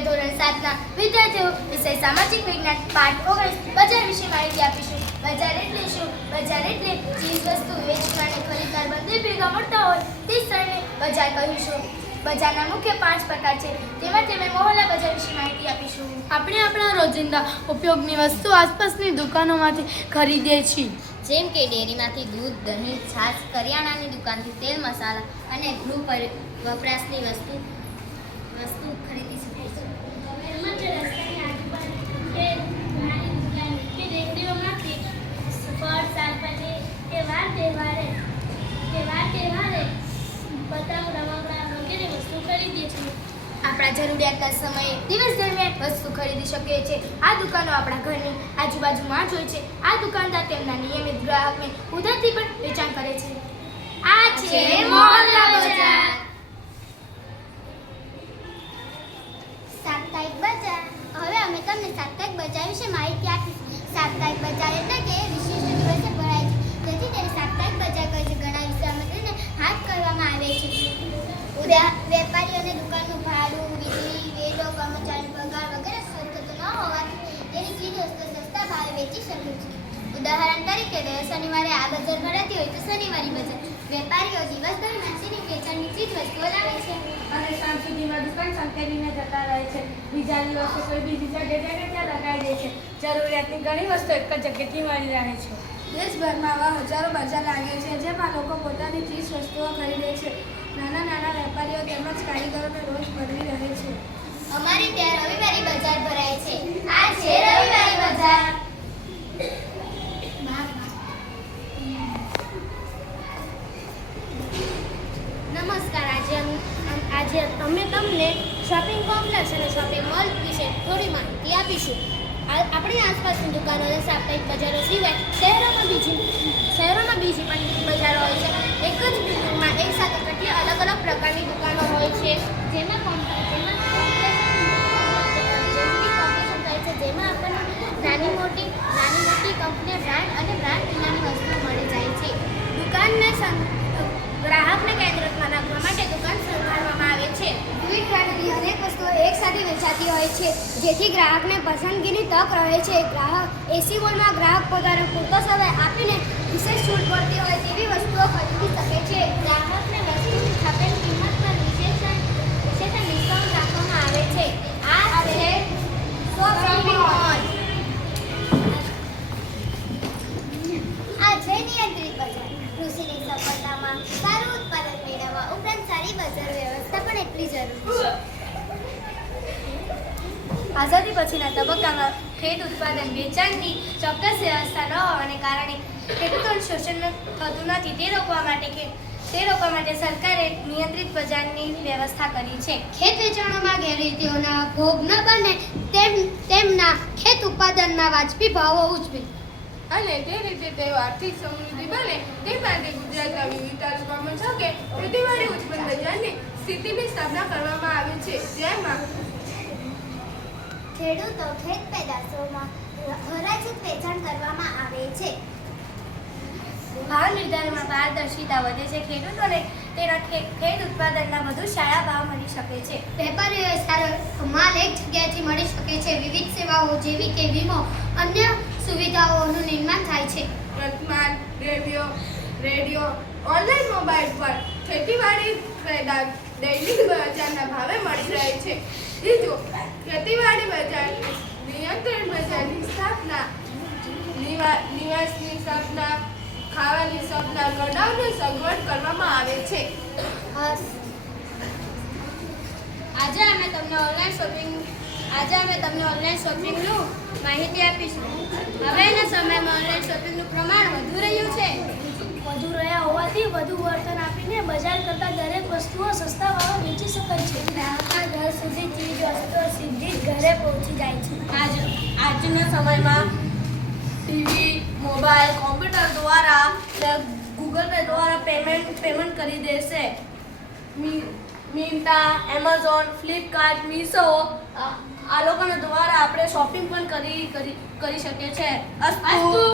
હવે ધોરણ 7ના વિદ્યાર્થીઓ વિષય સામાજિક વિજ્ઞાન પાઠ 19 બજાર વિશે માહિતી આપીશું. બજાર એટલે શું? બજાર એટલે ચીજ વસ્તુ વેચનાર અને ખરીદનાર બંને ભેગા મળતા હોય તે સ્થળને બજાર કહીશું. બજારના મુખ્ય 5 પ્રકાર છે, તેમાં અમે મોહલ્લા બજાર વિશે માહિતી આપીશું. આપણે આપણા રોજિંદા ઉપયોગની વસ્તુ આસપાસની દુકાનોમાંથી ખરીદીએ છીએ. જેમ કે ડેરીમાંથી દૂધ, દહીં, છાશ, કરિયાણાની દુકાનથી તેલ, મસાલા અને ગૃહ વપરાશની વસ્તુ ખરીદી શકીએ છીએ. ફળ, શાકભાજી, તહેવારે પતંગ, રમકડા વગેરે વસ્તુ ખરીદીએ છીએ. આપણા જરૂરિયાતના સમયે દિવસ દરમિયાન વસ્તુ ખરીદી શકીએ છીએ. આ દુકાનો આપણા ઘરની આજુબાજુમાં જ હોય છે. આ દુકાનદાર તેમના નિયમિત ગ્રાહકને ઉધારથી પણ વેચાણ કરે છે. આ છે મોહલ્લા બજાર. સાપ્તાહિક બજાર. હવે અમે તમને સાપ્તાહિક બજાર વિશે માહિતી આપીશું. સાપ્તાહિક બજાર એટલે કે વિશિષ્ટ દિવસે ભરાય છે, તેથી તેને સાપ્તાહિક બજાર કહે છે. ઘણા સામગ્રીને હાથ કરવામાં આવે છે. વેપારીઓને દુકાનનું ભાડું, વીજળી, વેરો, કર્મચારી પગાર વગેરે ખર્ચ થતો ન હોવાથી તેની ચીજ વસ્તુ સસ્તા ભાવે વેચી શકે છે. ઉદાહરણ તરીકે શનિવારે આ બજાર ભરાતી હોય તો શનિવારી બજાર. વેપારીઓ દિવસ દરમિયાન તેની વેચાણની ચીજ વસ્તુઓ લાવે છે અને સાંજ સુધીમાં દુકાન સંકેલીને જતા રહે છે. બીજા દિવસે કોઈ બીજી જગ્યાએ જઈને ત્યાં લગાવી દે છે. જરૂરિયાતની ઘણી વસ્તુ એક જ જગ્યાએથી મળી રહે છે. દેશભરમાં આવા હજારો બજાર લાગે છે, જેમાં લોકો પોતાની ચીજ વસ્તુઓ ખરીદે છે. નાના નાના વેપારીઓ તેમજ કારીગરોને રોજ ભરવી રહે છે. અમારી ત્યાં રવિવારી બજાર ભરાય છે. આ છે રવિવારી બજાર. નમસ્કાર. આજે અમે તમને શોપિંગ કોમ્પ્લેક્સ અને શોપિંગ મોલ વિશે થોડી માહિતી આપીશું. આપણી આસપાસની દુકાનો અને સાપ્તાહિક બજારો સિવાય શહેરોમાં બીજી પણ બજારો હોય છે. એક જ બિલ્ડિંગમાં એક સાથે કેટલી અલગ અલગ પ્રકારની દુકાનો હોય છે, જેમાં કોમ્પિટિશન થાય છે, જેમાં આપણને નાની મોટી કંપની બ્રાન્ડ અને બ્રાન્ડ વિનાની વસ્તુઓ મળી જાય છે. ગ્રાહકને કેન્દ્રમાં રાખવા માટે દુકાન શણગારવામાં આવે છે. વિવિધ બ્રાન્ડની અનેક વસ્તુઓ એકસાથે વેચાતી હોય છે, જેથી ગ્રાહકને પસંદગીની તક રહે છે. એસી મોલમાં ગ્રાહક પોતાનો પૂરતો સમય આપીને વિશેષ છૂટ મળતી હોય તેવી વસ્તુઓ ખરીદી શકે છે. ગ્રાહકને વસ્તુની છાપેલ કિંમત પર વિશેષ ડિસ્કાઉન્ટ રાખવામાં આવે છે. આ છે શોપિંગ મોલ. આ છે નિયંત્રિત બજાર. કૃષિની સફળતામાં સારું ઉત્પાદન મેળવવા ઉપરાંત સારી બજાર વ્યવસ્થા પણ એટલી જરૂરી છે. આઝાદી પછીના તબક્કામાં ખેત ઉત્પાદન વેચાણની ચોક્કસ વ્યવસ્થા ન હોવાને કારણે ખેડૂતોનું શોષણ થતું નથી. તે રોકવા માટે સરકારે નિયંત્રિત બજારની વ્યવસ્થા કરી છે. ખેત વેચાણોમાં ગેરરીતિઓના ભોગ ન બને તેમના ખેત ઉત્પાદનના વાજબી ભાવો ઉજવે અને તે રીતે તેઓ આર્થિક સમૃદ્ધિ બને તે માટે ગુજરાતના વિવિધ તાલુકામાં જોકે ખેતીવાડી ઉત્પન્ન બજારની સ્થિતિની સ્થાપના કરવામાં આવી છે, જેમાં ખેડૂતો ખેત પેદાશોમાં હરાજી વેચાણ કરવામાં આવે છે. ભાવ નિર્ધારણમાં પારદર્શિતા વધે છે. ખેડૂતોને તેના ખેત ઉત્પાદનના વધુ સારા ભાવ મળી શકે છે. વેપારીઓએ સારો માલ એક જગ્યાએથી મળી શકે છે. વિવિધ સેવાઓ જેવી કે વીમો, અન્ય સુવિધાઓનું નિર્માણ થાય છે. વર્તમાન રેડિયો, ઓનલાઈન મોબાઈલ પર ખેતીવાડી પેદાશ ડેઈલી બજારના ભાવે મળી રહે છે. ત્રીજું, ખેતીવાડી બજાર નિયંત્રણ બજારની સ્થાપના, નિવાસની સ્થાપના, ખાવાની સ્થાપના, ગોડાઉનની સગવડ કરવામાં આવે છે. આજે અમે તમને ઓનલાઈન શોપિંગનું માહિતી આપીશું. હવેના સમયમાં ઓનલાઈન શોપિંગનું પ્રમાણ વધુ રહ્યું છે. વધુ રહ્યા હોવાથી વધુ વર્તન આપીને બજાર કરતાં દરેક વસ્તુઓ સસ્તા ભાવે વેચી શકાય છે. ગ્રાહકના ઘર સુધી ચીજ વસ્તુઓ સીધી જ ઘરે પહોંચી જાય છે. આજના સમયમાં ટીવી, મોબાઈલ, કોમ્પ્યુટર દ્વારા ગૂગલ પે દ્વારા પેમેન્ટ કરી દેશે. મિન્ટા, એમેઝોન, ફ્લિપકાર્ટ, મીશો આ લોકોના દ્વારા આપણે શોપિંગ પણ કરી શકીએ છીએ. અસ્તુ.